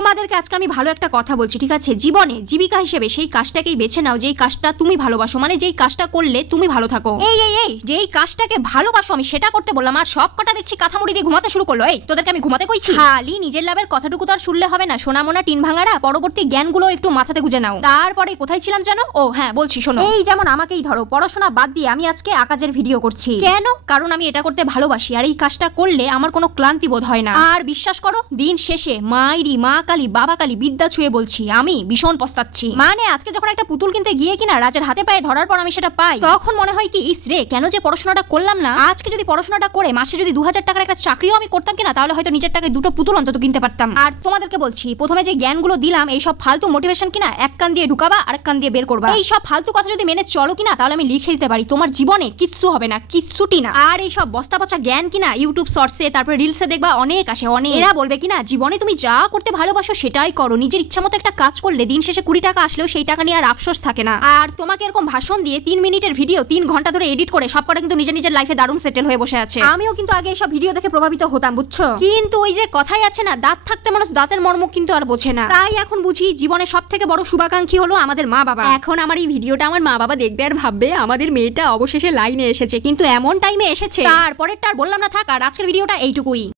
তোমাদেরকে আজকে আমি ভালো একটা কথা বলছি, ঠিক আছে? জীবনে জীবিকা হিসেবে সেই কাজটাকেই বেছে নাও যেই কাজটা তুমি ভালোবাসো, মানে যেই কাজটা করলে তুমি ভালো থাকো। এই যেই কাজটাকে ভালোবাসো আমি সেটা করতে বললাম, আর সব কটা দেখছি কাঁথামুড়ি দিয়ে ঘুমাতে শুরু করলো। এই তোদেরকে আমি ঘুমাতে কইছি? খালি নিজের লাভের কথাটুকু তো আর শুনলে হবে না সোনামোনা টিন ভাঙারা, পরবর্তী জ্ঞানগুলো একটু মাথাতে গুঁজে নাও। তারপরে কোথায় ছিলাম জানো? ও হ্যাঁ বলছি শোনো। এই যেমন আমাকেই ধরো, পড়াশোনা বাদ দিয়ে আমি আজকে আকাশের ভিডিও করছি। কেন? কারণ আমি এটা করতে ভালোবাসি, আর এই কাজটা করলে আমার কোনো ক্লান্তি বোধ হয় না। আর বিশ্বাস করো দিন শেষে মাইরি মা কালী বাবা কালী বিদ্যা ছুঁয়ে বলছি আমি ভীষণ পস্তাচ্ছি। মানে আজকে যখন একটা পুতুল কিনতে গিয়ে কিনা রাজের হাতে পায়ে ধরার পর আমি সেটা পাই, তখন মনে হয় কি ইস রে কেন যে পড়াশোনাটা করলাম না। আজকে যদি পড়াশোনাটা করে মাসে যদি 2000 টাকার একটা চাকরিও আমি করতাম কিনা, তাহলে হয়তো নিজের টাকায় দুটো পুতুল অন্তত কিনতে পারতাম। আর তোমাদেরকে বলছি প্রথমে যে জ্ঞানগুলো দিলাম এই সব ফালতু মোটিভেশন কিনা এক কান দিয়ে ঢুকাবা আর এক কান দিয়ে বের করবা। এই সব ফালতু কথা যদি মেনে চলো কিনা, তাহলে আমি লিখে দিতে পারি তোমার জীবনে কিচ্ছু হবে না, কিচ্ছুটি না। আর এই সব বস্তা পচা জ্ঞান কিনা ইউটিউব শর্টসে তারপরে রিলসে দেখবা অনেক আসে, অনেক। এরা বলবে কিনা জীবনে তুমি যা করতে ভালোবাসো সেটাই করো, নিজের ইচ্ছা মতো একটা কাজ করলে দিন শেষে 20 টাকা আসলেও সেই টাকা নিয়ে আর আফসোস থাকে না। আর তোমাকে এরকম ভাষণ দিয়ে 3 মিনিটের ভিডিও 3 ঘন্টা ধরে এডিট করে সব কটা কিন্তু নিজের লাইফে দারুণ সেটেল হয়ে বসে আছে। আমিও কিন্তু আগে এইসব ভিডিও দেখে প্রভাবিত হতাম, বুঝছো? কিন্তু ওই যে কথাই আছে না, দাঁত থাকতে মানুষ দাঁতের মর্ম কিন্তু আর বোঝে না। তাই এখন বুঝি জীবনে সব থেকে বড় শুভাকাঙ্ক্ষী হলো আমাদের মা বাবা। এখন আমার এই ভিডিওটা আমার মা বাবা দেখবে আর ভাববে আমাদের মেয়েটা অবশেষে লাইনে এসেছে, কিন্তু এমন টাইমে এসেছে। তারপরেরটা আর বললাম না, থাক। আর আজকের ভিডিওটা এইটুকুই।